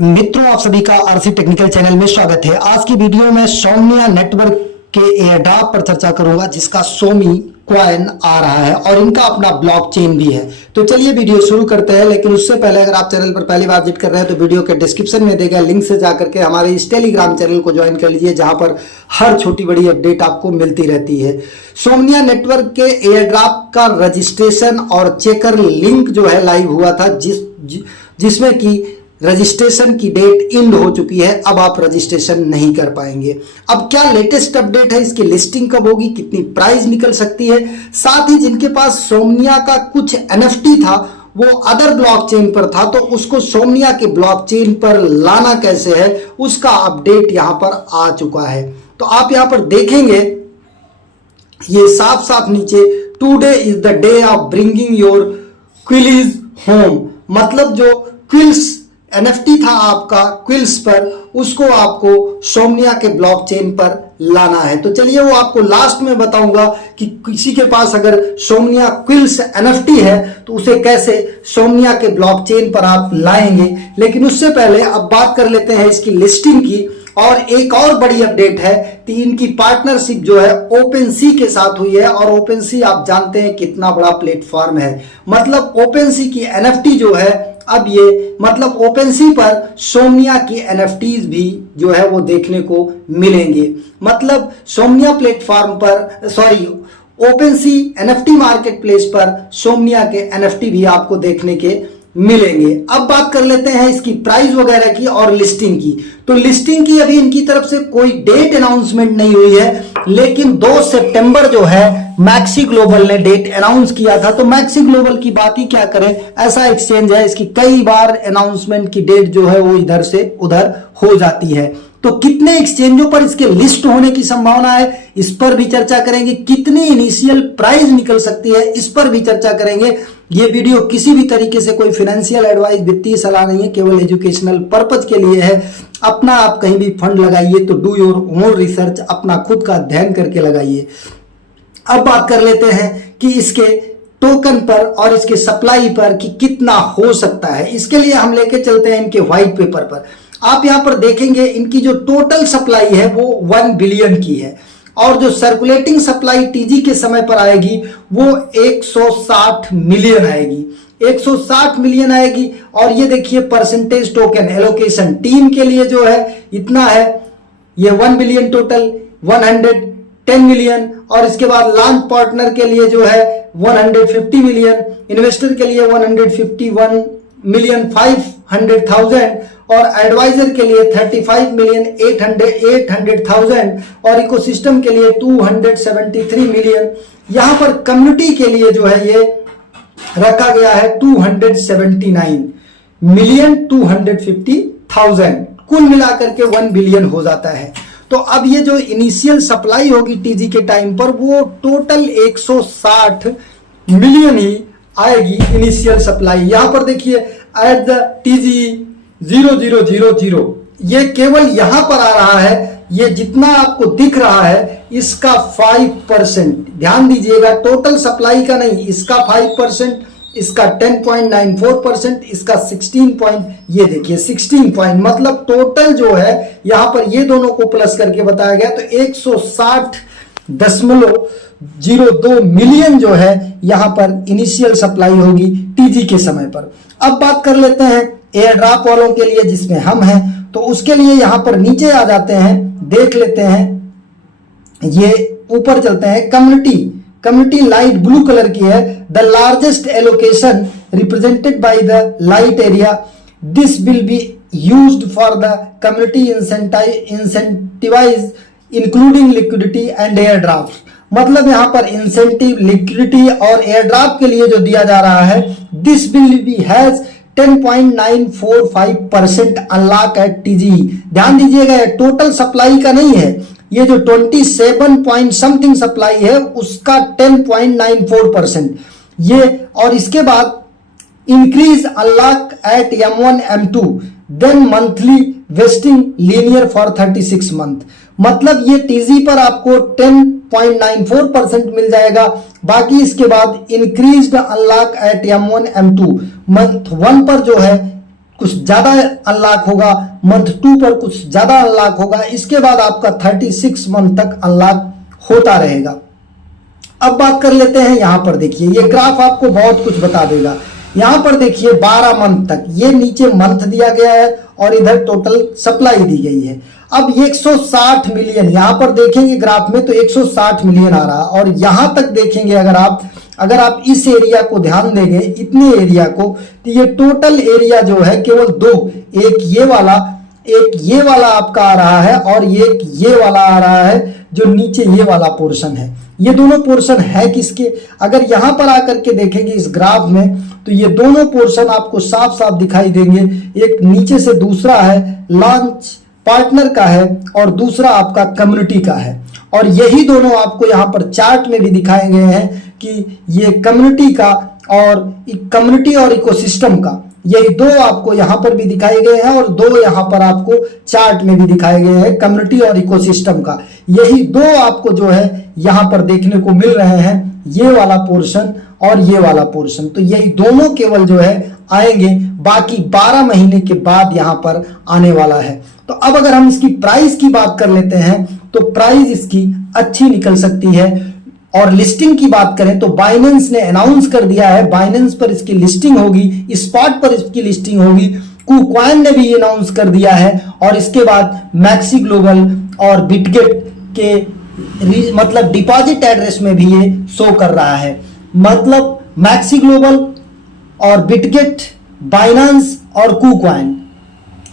मित्रों, आप सभी का आरसी टेक्निकल चैनल में स्वागत है। आज की वीडियो में सोमनिया नेटवर्क के एयरड्रॉप पर चर्चा करूंगा, जिसका सोमी कॉइन आ रहा है और इनका अपना ब्लॉकचेन भी है। तो चलिए वीडियो शुरू करते हैं। लेकिन उससे पहले अगर आप चैनल पर पहली बार विजिट कर रहे हैं तो वीडियो के डिस्क्रिप्शन में दिए गए लिंक से जाकर के हमारे इस टेलीग्राम चैनल को ज्वाइन कर लीजिए, जहां पर हर छोटी बड़ी अपडेट आपको मिलती रहती है। सोमनिया नेटवर्क के एयरड्रॉप का रजिस्ट्रेशन और चेकर लिंक जो है लाइव हुआ था, जिसमें कि रजिस्ट्रेशन की डेट एंड हो चुकी है। अब आप रजिस्ट्रेशन नहीं कर पाएंगे। अब क्या लेटेस्ट अपडेट है, इसकी लिस्टिंग कब होगी, कितनी प्राइस निकल सकती है, साथ ही जिनके पास सोमनिया का कुछ एनएफटी था वो अदर ब्लॉकचेन पर था, तो उसको सोमनिया के ब्लॉकचेन पर लाना कैसे है, उसका अपडेट यहां पर आ चुका है। तो आप यहां पर देखेंगे ये साफ साफ नीचे, today is the day of bringing your quills home, मतलब जो क्विल्स एनएफटी था आपका क्विल्स पर, उसको आपको सोमनिया के ब्लॉकचेन पर लाना है। तो चलिए वो आपको लास्ट में बताऊंगा कि किसी के पास अगर सोमनिया क्विल्स एनएफटी है तो उसे कैसे सोमनिया के ब्लॉकचेन पर आप लाएंगे। लेकिन उससे पहले अब बात कर लेते हैं इसकी लिस्टिंग की। और एक और बड़ी अपडेट है कि इनकी पार्टनरशिप जो है ओपेनसी के साथ हुई है। और ओपेनसी आप जानते हैं कितना बड़ा प्लेटफॉर्म है, मतलब ओपेनसी की एनएफटी जो है, अब ये मतलब ओपेनसी पर सोमनिया की एनएफटीज भी जो है वो देखने को मिलेंगे। मतलब सोमनिया प्लेटफॉर्म पर, सॉरी, ओपेनसी एनएफटी मार्केट प्लेस पर सोमनिया के एनएफटी भी आपको देखने के मिलेंगे। अब बात कर लेते हैं इसकी प्राइस वगैरह की और लिस्टिंग की। तो लिस्टिंग की अभी इनकी तरफ से कोई डेट अनाउंसमेंट नहीं हुई है, लेकिन 2 सितंबर जो है मैक्सी ग्लोबल ने डेट अनाउंस किया था। तो मैक्सी ग्लोबल की बात ही क्या करें, ऐसा एक्सचेंज है, इसकी कई बार अनाउंसमेंट की डेट जो है वो इधर से उधर हो जाती है। तो कितने एक्सचेंजों पर इसके लिस्ट होने की संभावना है, इस पर भी चर्चा करेंगे। कितनी इनिशियल प्राइस निकल सकती है, इस पर भी चर्चा करेंगे। ये वीडियो किसी भी तरीके से कोई फाइनेंशियल एडवाइस, वित्तीय सलाह नहीं है, केवल एजुकेशनल पर्पज के लिए है। अपना आप कहीं भी फंड लगाइए तो डू योर ओन रिसर्च, अपना खुद का अध्ययन करके लगाइए। अब बात कर लेते हैं कि इसके टोकन पर और इसके सप्लाई पर कि कितना हो सकता है। इसके लिए हम लेके चलते हैं इनके व्हाइट पेपर पर। आप यहां पर देखेंगे इनकी जो टोटल सप्लाई है वो 1 बिलियन की है, और जो सर्कुलेटिंग सप्लाई टीजी के समय पर आएगी वो 160 मिलियन आएगी, 160 मिलियन आएगी। और ये देखिए परसेंटेज टोकन एलोकेशन टीम के लिए जो है इतना है, ये 1 बिलियन टोटल, 110 मिलियन। और इसके बाद लॉन्च पार्टनर के लिए जो है 150 मिलियन, इन्वेस्टर के लिए 151 मिलियन 500,000, और एडवाइजर के लिए 35 मिलियन 800,000, और इकोसिस्टम के लिए 273 मिलियन। यहां पर कम्युनिटी के लिए जो है ये रखा गया है 279 मिलियन 250,000, कुल मिलाकर के 1 बिलियन हो जाता है। तो अब ये जो इनिशियल सप्लाई होगी टीजी के टाइम पर वो टोटल 160 मिलियन ही आएगी इनिशियल सप्लाई। यहां पर देखिए एट द टीजी 0000, ये केवल यहां पर आ रहा है। ये जितना आपको दिख रहा है इसका 5%, ध्यान दीजिएगा, टोटल सप्लाई का नहीं, इसका 5%, इसका 10.94%, इसका 16 ये देखिए 16 मतलब टोटल जो है यहां पर ये दोनों को प्लस करके बताया गया। तो 160.02 मिलियन जो है यहां पर इनिशियल सप्लाई होगी टीजी के समय पर। अब बात कर लेते हैं एयर ड्रॉप वालों के लिए, जिसमें हम हैं। तो उसके लिए यहां पर नीचे आ जाते हैं, देख लेते हैं, ये ऊपर चलते हैं। कम्युनिटी लाइट ब्लू कलर की है। The largest allocation represented by the light area, this will be used for the community incentivize including liquidity and air draft. मतलब यहां पर इंसेंटिव, लिक्विडिटी और एयर ड्राफ्ट के लिए जो दिया जा रहा है, this will be has 10.945% unlock at TG. ध्यान दीजिएगा टोटल सप्लाई का नहीं है, ये जो 27 पॉइंट समथिंग सप्लाई है उसका 10.94% ये। और इसके बाद increase unlock at M1 M2 then monthly vesting linear for 36 month. मतलब ये टीजी पर आपको 10.94% मिल जाएगा। बाकी इसके बाद increased unlock at M1 M2 month 1 पर जो है कुछ ज्यादा अनलॉक होगा, मंथ 2 पर कुछ ज्यादा अनलॉक होगा, इसके बाद आपका 36 मंथ तक अनलॉक होता रहेगा। अब बात कर लेते हैं, यहां पर देखिए ये ग्राफ आपको बहुत कुछ बता देगा। यहां पर देखिए 12 मंथ तक, ये नीचे मंथ दिया गया है और इधर टोटल सप्लाई दी गई है। अब 160 मिलियन यहां पर देखेंगे ग्राफ में तो 160 मिलियन आ रहा, और यहां तक देखेंगे अगर आप इस एरिया को ध्यान देंगे, इतने एरिया को, तो ये टोटल एरिया जो है केवल दो, एक ये वाला आपका आ रहा है और एक ये वाला आ रहा है, जो नीचे ये वाला पोर्शन है। ये दोनों पोर्शन है किसके? अगर यहां पर आकर के देखेंगे इस ग्राफ में तो ये दोनों पोर्शन आपको साफ साफ दिखाई देंगे। एक नीचे से दूसरा है लॉन्च पार्टनर का है और दूसरा आपका कम्युनिटी का है, और यही दोनों आपको यहां पर चार्ट में भी दिखाए गए हैं कि ये कम्युनिटी का और कम्युनिटी और इकोसिस्टम का, यही दो आपको यहां पर भी दिखाए गए हैं और दो यहां पर आपको चार्ट में भी दिखाए गए हैं, कम्युनिटी और इकोसिस्टम का। यही दो आपको जो है यहां पर देखने को मिल रहे हैं, ये वाला पोर्शन और ये वाला पोर्शन। तो यही दोनों केवल जो है आएंगे, बाकी 12 महीने के बाद यहां पर आने वाला है। तो अब अगर हम इसकी प्राइस की बात कर लेते हैं तो प्राइस इसकी अच्छी निकल सकती है। और लिस्टिंग की बात करें तो बाइनेंस ने अनाउंस कर दिया है, बाइनेंस पर इसकी लिस्टिंग होगी, स्पॉट पर इसकी लिस्टिंग होगी, कुकॉइन ने भी अनाउंस कर दिया है, और इसके बाद मैक्सी ग्लोबल और बिटगेट के मतलब डिपॉजिट एड्रेस में भी ये शो कर रहा है। मतलब मैक्सी ग्लोबल और बिटगेट, बाइनेंस और कुकॉइन।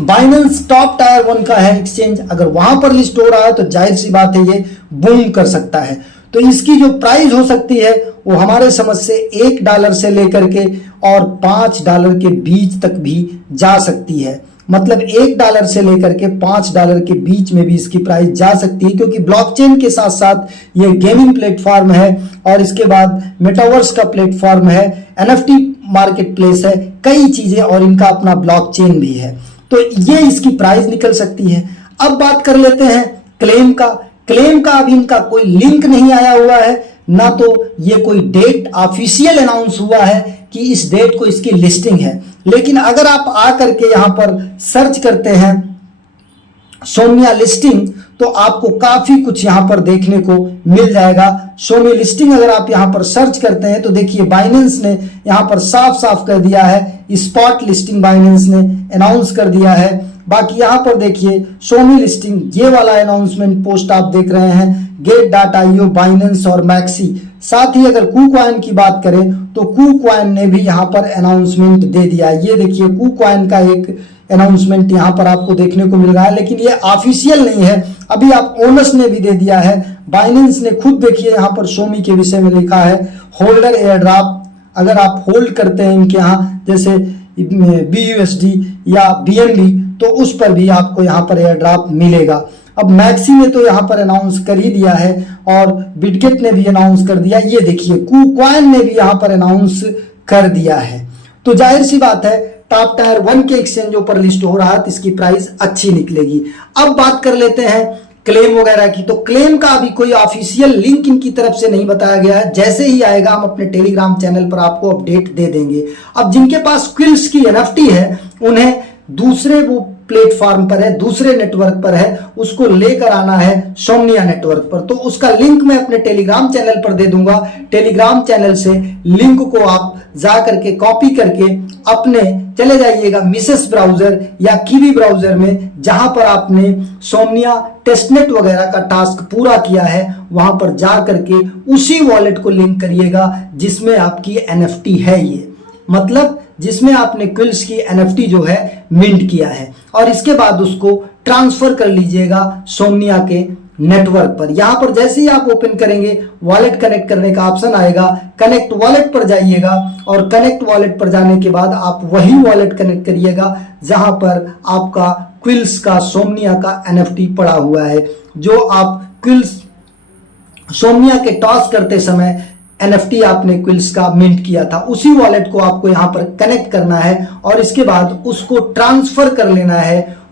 बाइनेंस टॉप टायर 1 का है एक्सचेंज, अगर वहां पर लिस्ट हो रहा है तो जाहिर सी बात है ये बूम कर सकता है। तो इसकी जो प्राइस हो सकती है वो हमारे समझ से $1 से लेकर के और $5 के बीच तक भी जा सकती है। मतलब $1 से लेकर के $5 के बीच में भी इसकी प्राइस जा सकती है, क्योंकि ब्लॉकचेन के साथ साथ ये गेमिंग प्लेटफॉर्म है और इसके बाद मेटावर्स का प्लेटफॉर्म है, NFT मार्केट प्लेस है, कई चीजें, और इनका अपना ब्लॉकचेन भी है। तो ये इसकी प्राइस निकल सकती है। अब बात कर लेते हैं क्लेम का। क्लेम का अभी इनका कोई लिंक नहीं आया हुआ है, ना तो ये कोई डेट ऑफिशियल अनाउंस हुआ है कि इस डेट को इसकी लिस्टिंग है। लेकिन अगर आप आकर के यहां पर सर्च करते हैं सोमिया लिस्टिंग तो आपको काफी कुछ यहां पर देखने को मिल जाएगा। सोमी लिस्टिंग अगर आप यहां पर सर्च करते हैं तो देखिए बाइनेंस ने यहां पर साफ साफ कर दिया है, स्पॉट लिस्टिंग बाइनेंस ने अनाउंस कर दिया है। बाकी यहां पर देखिए सोमी लिस्टिंग, ये वाला अनाउंसमेंट पोस्ट आप देख रहे हैं, Get.io, बाइनेंस और मैक्सी। साथ ही अगर कुकॉइन की बात करें तो कुकॉइन ने भी यहां पर अनाउंसमेंट दे दिया। ये देखिए कुकॉइन का एक अनाउंसमेंट यहां पर आपको देखने को मिल रहा है, लेकिन ये ऑफिशियल नहीं है। अभी आप ओनर्स ने भी दे दिया है, बाइनेंस ने खुद देखिए यहां पर सोमी के विषय में लिखा है, होल्डर एयर ड्रॉप, अगर आप होल्ड करते हैं इनके यहाँ जैसे BUSD या BNB तो उस पर भी आपको यहाँ पर एयर ड्रॉप मिलेगा। अब मैक्सी ने तो यहाँ पर अनाउंस कर ही दिया है और बिटगेट ने भी अनाउंस कर दिया। ये देखिए कुकॉइन ने भी यहाँ पर अनाउंस कर दिया है। तो जाहिर सी बात है टॉप टायर 1 के एक्सचेंजों पर लिस्ट हो रहा है तो इसकी प्राइस अच्छी निकलेगी। अब बात कर लेते हैं क्लेम वगैरह की। तो क्लेम का अभी कोई ऑफिशियल लिंक इनकी तरफ से नहीं बताया गया है, जैसे ही आएगा हम अपने टेलीग्राम चैनल पर आपको अपडेट दे देंगे। अब जिनके पास क्विल्स की NFT है उन्हें दूसरे वो प्लेटफॉर्म पर है, दूसरे नेटवर्क पर है, उसको लेकर आना है सोमनिया नेटवर्क पर। तो उसका लिंक मैं अपने टेलीग्राम चैनल पर दे दूंगा। टेलीग्राम चैनल से लिंक को आप जा करके कॉपी करके अपने चले जाइएगा मिसेस ब्राउजर या कीवी ब्राउजर में, जहां पर आपने सोमनिया टेस्टनेट वगैरह का टास्क पूरा किया है, वहां पर जा करके उसी वॉलेट को लिंक करिएगा जिसमें आपकी NFT है, ये मतलब जिसमें आपने क्विल्स की NFT जो है मिंट किया है, और इसके बाद उसको ट्रांसफर कर लीजिएगा सोमनिया के नेटवर्क पर। यहां पर जैसे ही आप ओपन करेंगे वॉलेट कनेक्ट करने का ऑप्शन आएगा, कनेक्ट वॉलेट पर जाइएगा और कनेक्ट वॉलेट पर जाने के बाद आप वही वॉलेट कनेक्ट करिएगा जहां पर आपका क्विल्स का सोमनिया का NFT पड़ा हुआ है। जो आप क्विल्स सोमनिया के टॉस करते समय NFT आपने क्विल्स का मिंट किया था, उसी वॉलेट को आपको यहां पर कनेक्ट करना है और इसके बाद उसको ट्रांसफर कर लेना है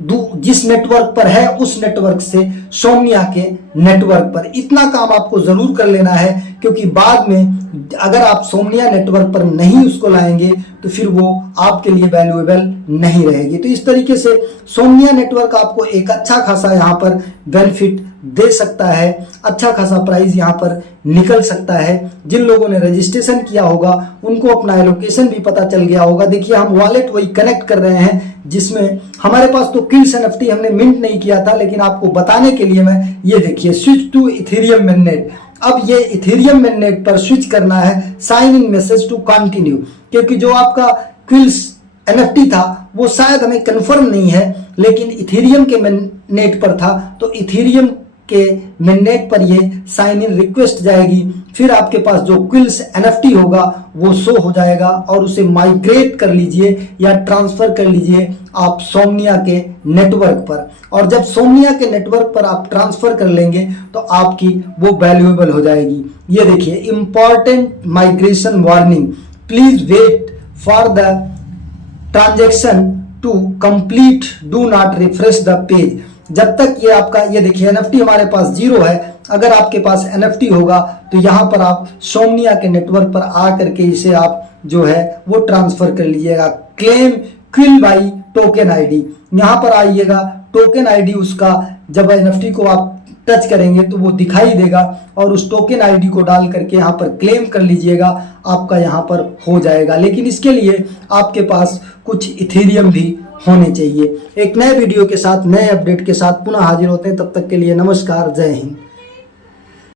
जिस नेटवर्क पर है उस नेटवर्क से सोमनिया के नेटवर्क पर। इतना काम आपको जरूर कर लेना है, क्योंकि बाद में अगर आप सोमनिया नेटवर्क पर नहीं उसको लाएंगे तो फिर वो आपके लिए वैल्यूएबल नहीं रहेगी। तो इस तरीके से सोमनिया नेटवर्क आपको एक अच्छा खासा यहाँ पर बेनिफिट दे सकता है, अच्छा खासा प्राइस यहाँ पर निकल सकता है। जिन लोगों ने रजिस्ट्रेशन किया होगा उनको अपना एलोकेशन भी पता चल गया होगा। देखिए हम वॉलेट वही कनेक्ट कर रहे हैं जिसमें हमारे पास तो क्विल्स एनएफटी हमने मिंट नहीं किया था, लेकिन आपको बताने के लिए मैं ये देखिए स्विच टू इथेरियम मेननेट। अब ये इथेरियम मेननेट पर स्विच करना है, sign in message to continue, क्योंकि जो आपका क्विल्स एनएफटी था वो शायद हमें कंफर्म नहीं है, लेकिन इथेरियम के मेननेट पर था, तो इथेरियम के मेननेट पर ये साइन इन रिक्वेस्ट जाएगी। फिर आपके पास जो क्विल्स एनएफटी होगा वो शो हो जाएगा और उसे माइग्रेट कर लीजिए या ट्रांसफर कर लीजिए आप सोमनिया के नेटवर्क पर। और जब सोमनिया के नेटवर्क पर आप ट्रांसफर कर लेंगे तो आपकी वो वैल्यूएबल हो जाएगी। ये देखिए important migration warning, please wait for the transaction to complete, do not refresh the page. जब तक ये आपका, ये देखिए एनएफटी हमारे पास 0 है, अगर आपके पास एनएफटी होगा तो यहाँ पर आप सोमनिया के नेटवर्क पर आ करके इसे आप जो है वो ट्रांसफर कर लीजिएगा। Claim quill by token ID, यहाँ पर आइएगा, टोकन आईडी उसका जब एनएफटी को आप टच करेंगे तो वो दिखाई देगा और उस टोकन आईडी को डाल करके यहाँ पर क्लेम कर लीजिएगा, आपका यहाँ पर हो जाएगा। लेकिन इसके लिए आपके पास कुछ इथेरियम भी होने चाहिए। एक नए वीडियो के साथ, नए अपडेट के साथ पुनः हाजिर होते हैं, तब तक के लिए नमस्कार, जय हिंद।